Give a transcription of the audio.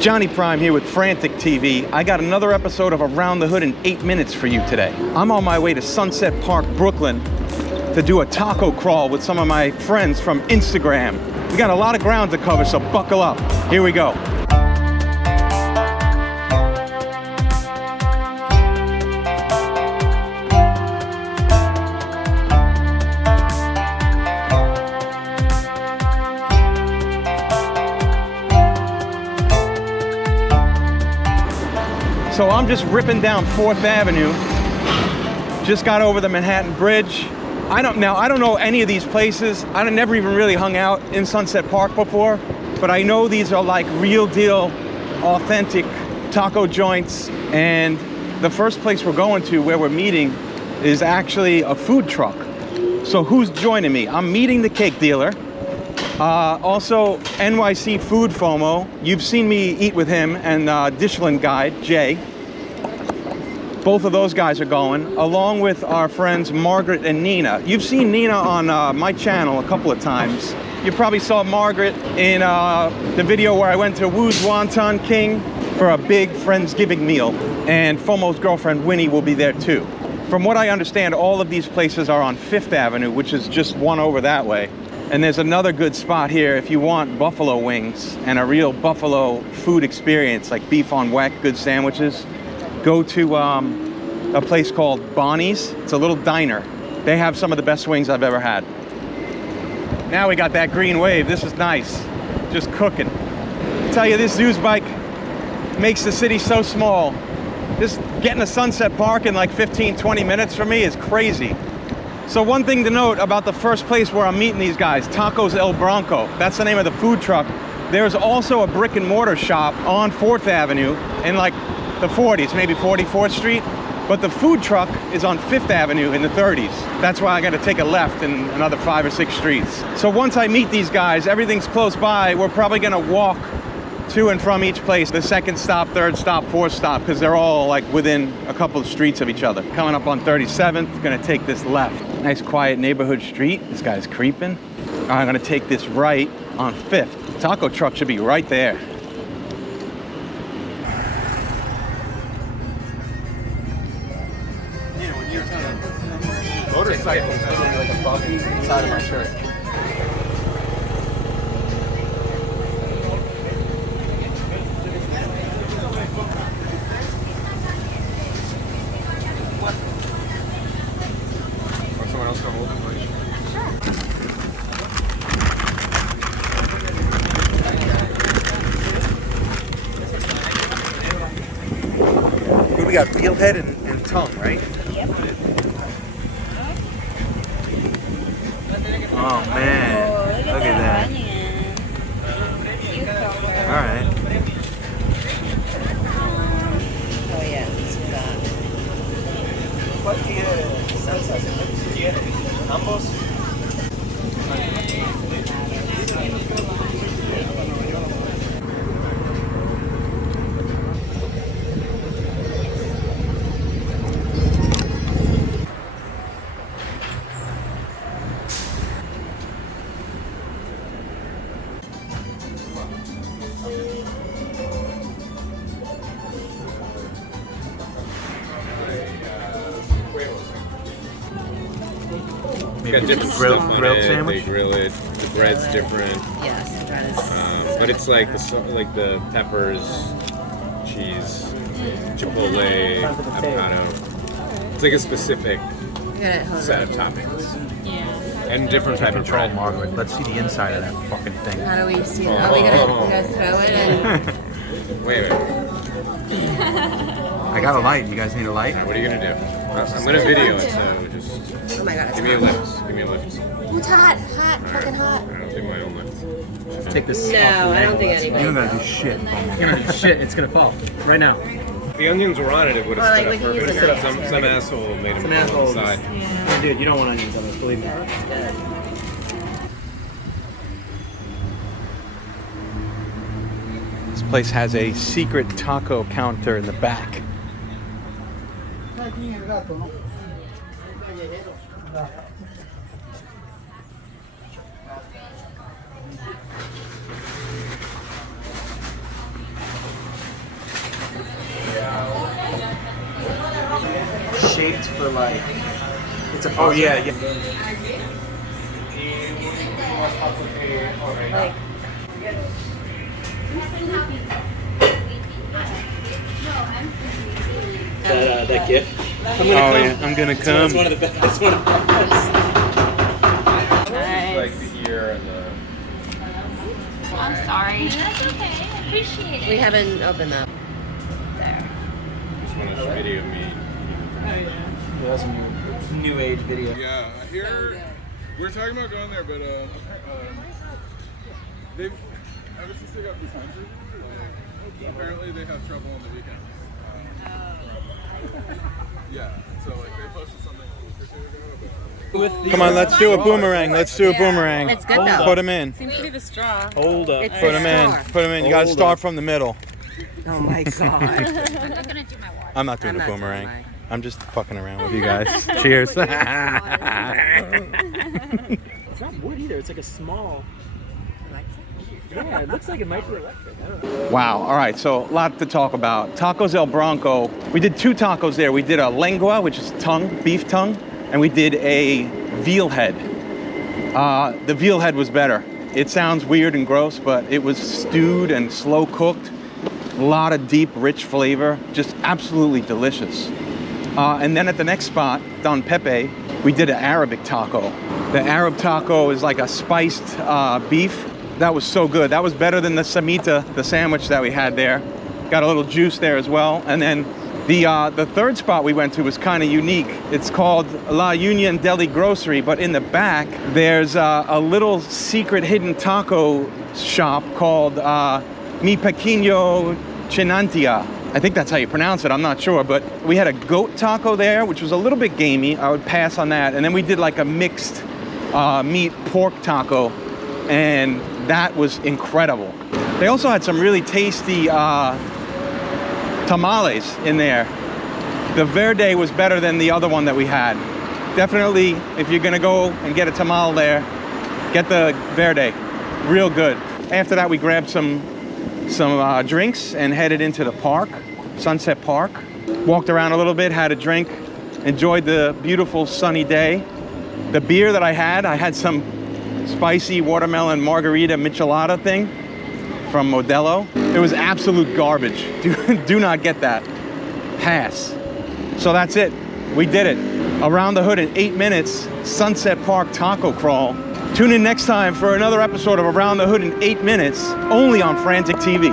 Johnny Prime here with Frantic TV. I got another episode of Around the Hood in 8 minutes for you today. I'm on my way to Sunset Park, Brooklyn to do a taco crawl with some of my friends from Instagram. We got a lot of ground to cover, so buckle up. Here we go. So I'm just ripping down 4th Avenue. Just got over the Manhattan Bridge. I don't know any of these places. I've never even really hung out in Sunset Park before, but I know these are like real deal, authentic taco joints. And the first place we're going to, where we're meeting, is actually a food truck. So who's joining me? I'm meeting the cake dealer. Also, NYC Food FOMO. You've seen me eat with him, and Dishland guide, Jay. Both of those guys are going, along with our friends Margaret and Nina. You've seen Nina on my channel a couple of times. You probably saw Margaret in the video where I went to Woo's Wonton King for a big Friendsgiving meal. And FOMO's girlfriend Winnie will be there too. From what I understand, all of these places are on 5th Avenue, which is just one over that way. And there's another good spot here if you want buffalo wings and a real buffalo food experience, like beef on weck, good sandwiches. Go to a place called Bonnie's. It's a little diner. They have some of the best wings I've ever had. Now we got that green wave. This is nice. Just cooking. I tell you, this Zeus bike makes the city so small. Just getting to Sunset Park in like 15, 20 minutes for me is crazy. So one thing to note about the first place where I'm meeting these guys, Tacos El Bronco. That's the name of the food truck. There's also a brick and mortar shop on 4th Avenue in like the 40s, maybe 44th Street. But the food truck is on 5th Avenue in the 30s. That's why I got to take a left in another 5 or 6 streets. So once I meet these guys, everything's close by. We're probably going to walk to and from each place, the 2nd stop, 3rd stop, 4th stop, because they're all like within a couple of streets of each other. Coming up on 37th, gonna take this left. Nice quiet neighborhood street. This guy's creeping. I'm gonna take this right on 5th. The taco truck should be right there. Motorcycle is literally like a buggy inside of my shirt. We got veal head and tongue, right? Yep. Oh man, look at that. All right. Oh yeah, it's got. ¿Cuál tiene salsa? ¿Tiene ambos? Got different grilled stuff on it. sandwich. They grill it. The bread's different, Yes, the bread is. but it's like the peppers, cheese, chipotle, avocado. It's like a specific I got it, hold set on. of toppings. Yeah. And different type of Control bread. Margaret. Let's see the inside of that fucking thing. How do we see it? Are we gonna throw it in? Wait. I got a light. You guys need a light? Now, what are you gonna do? I'm gonna video it, so just Oh my god, it's give me a hot. lift. Give me a lift. It's hot, hot, fucking hot. I don't do my own lift. Take this. No, I don't think anybody. You're gonna do shit. You're gonna do shit, it's gonna fall. Right now. If the onions were on it, it would Well, have like, stood we up can perfect. use an onion. Some asshole made them Some on asshole. the side. Yeah, dude, you don't want onions on this, believe me. Looks good. This place has a secret taco counter in the back. shaped for like. It's a. Oh yeah, yeah. Like, That gift. Oh yeah, I'm gonna come. It's one of the best. It's one of the best. Like the ear and the. I'm sorry. That's okay. I appreciate it. we haven't opened up. There. Just want to video me. That's a new age video. Yeah, here we're talking about going there, but they've ever since they got this country, apparently they have trouble on the weekends. Yeah, so like they posted something a week or two ago. Come on, let's do a boomerang. Let's do a boomerang. It's good though. Put them in. Seems to be the straw. Hold up. It's Put a them in. star. Put them in. You gotta Hold start up. from the middle. Oh my god. I'm not gonna do my water. I'm not doing I'm a not doing boomerang. mine. I'm just fucking around with you guys. Cheers. It's not wood either. It's like a small. Yeah, it looks like it might be electric. I don't know. Wow. All right. So a lot to talk about. Tacos El Bronco. We did 2 tacos there. We did a lengua, which is tongue, beef tongue, and we did a veal head. The veal head was better. It sounds weird and gross, but it was stewed and slow cooked. A lot of deep, rich flavor. Just absolutely delicious. And then at the next spot, Don Pepe, we did an Arabic taco. The Arab taco is like a spiced beef. That was so good. That was better than the samita, the sandwich that we had there. Got a little juice there as well. And then the third spot we went to was kind of unique. It's called La Union Deli Grocery, but in the back, there's a little secret hidden taco shop called Mi Pequeño Chinantia. I think that's how you pronounce it, I'm not sure, but we had a goat taco there, which was a little bit gamey. I would pass on that. And then we did like a mixed meat pork taco, and that was incredible. They also had some really tasty tamales in there. The verde was better than the other one that we had. Definitely, if you're gonna go and get a tamal there, get the verde, real good. After that, we grabbed some drinks and headed into the park, Sunset Park. Walked around a little bit, had a drink, enjoyed the beautiful sunny day. The beer that I had some spicy watermelon margarita michelada thing from Modelo. It was absolute garbage. Do not get that. Pass. So that's it. We did it. Around the hood in 8 minutes, Sunset Park taco crawl. Tune in next time for another episode of Around the Hood in 8 minutes, only on Frantic TV.